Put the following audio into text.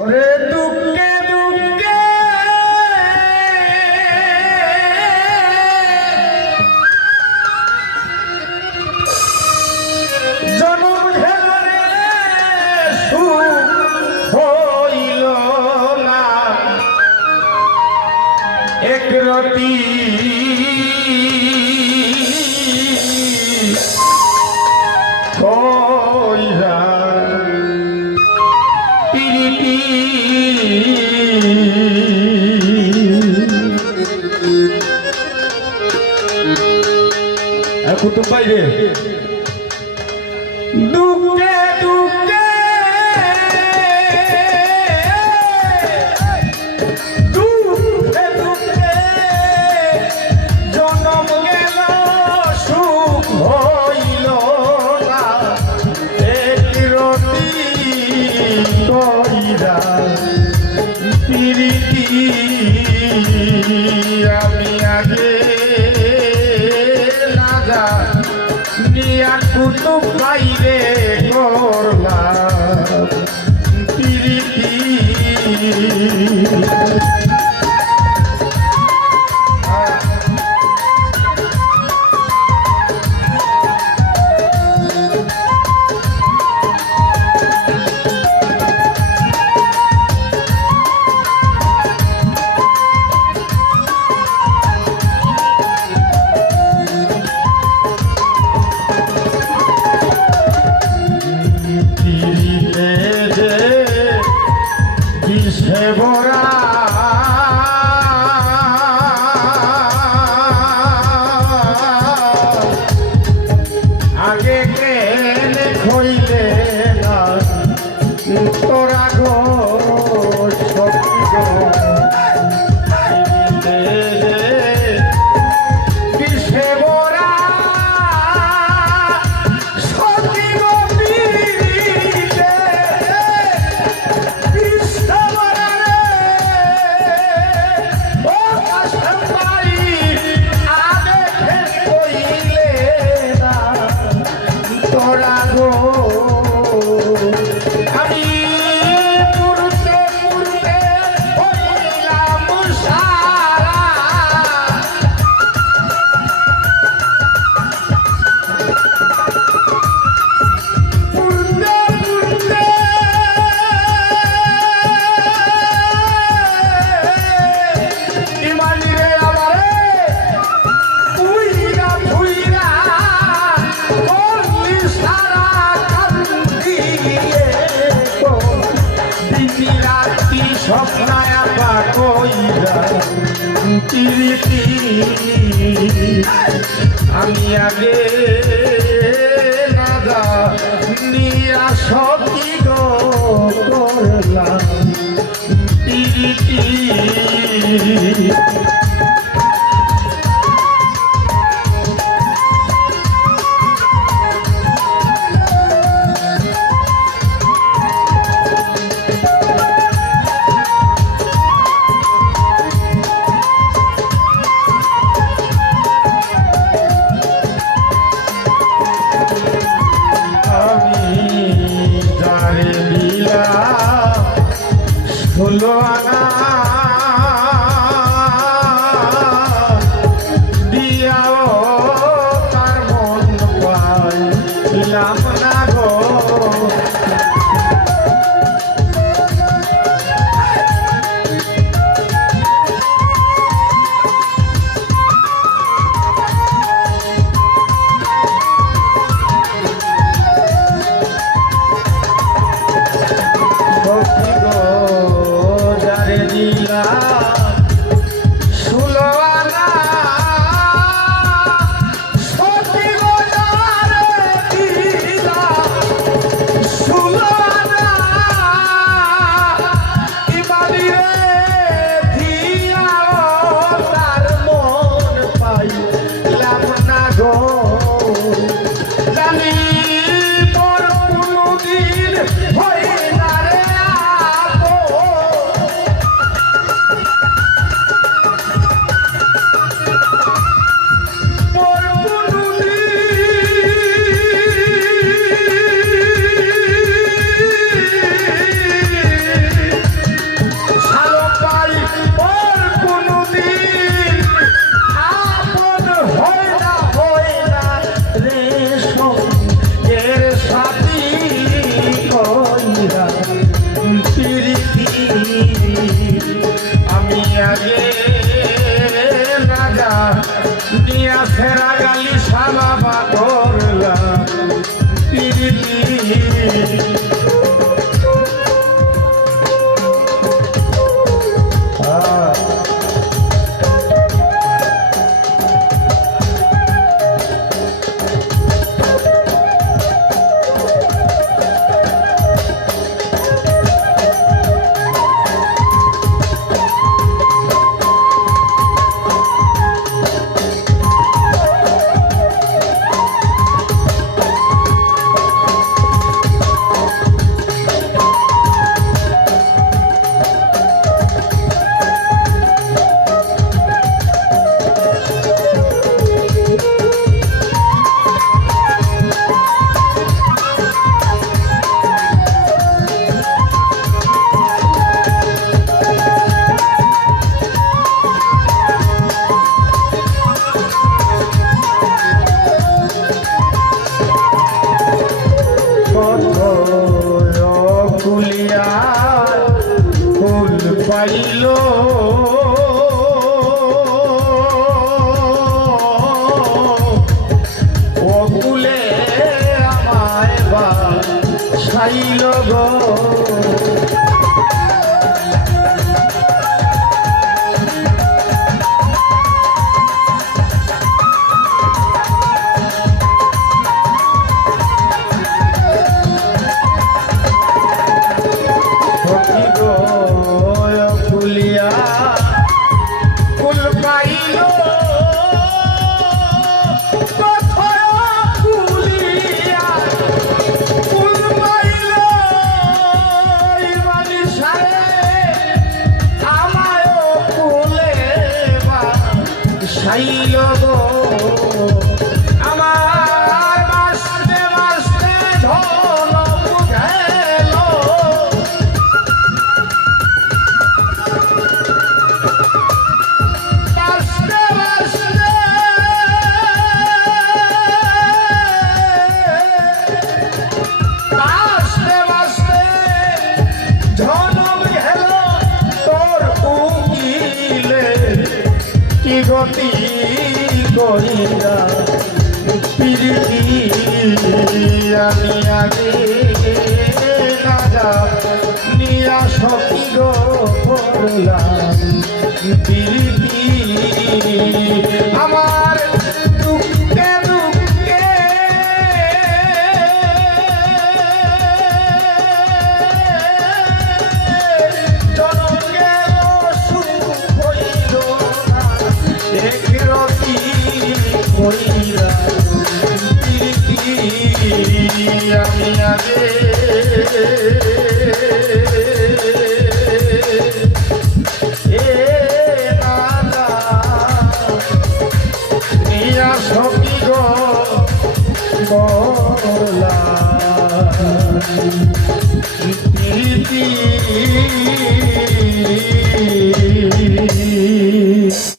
ওরে দুঃখে জনম হেলারে সুখ না। একরতি Tu vai ver. Do Thank you. হইলে না প্রীতি আমি আগে নাদা নিয়া সতী গো করলাম। প্রীতি আমি আগে রাজা দিয়া ফেরা গালি সালা বাবা forever. গতি করিয়া আমি আগে রাজা নিয়া সকির পড়লাম আমি আগে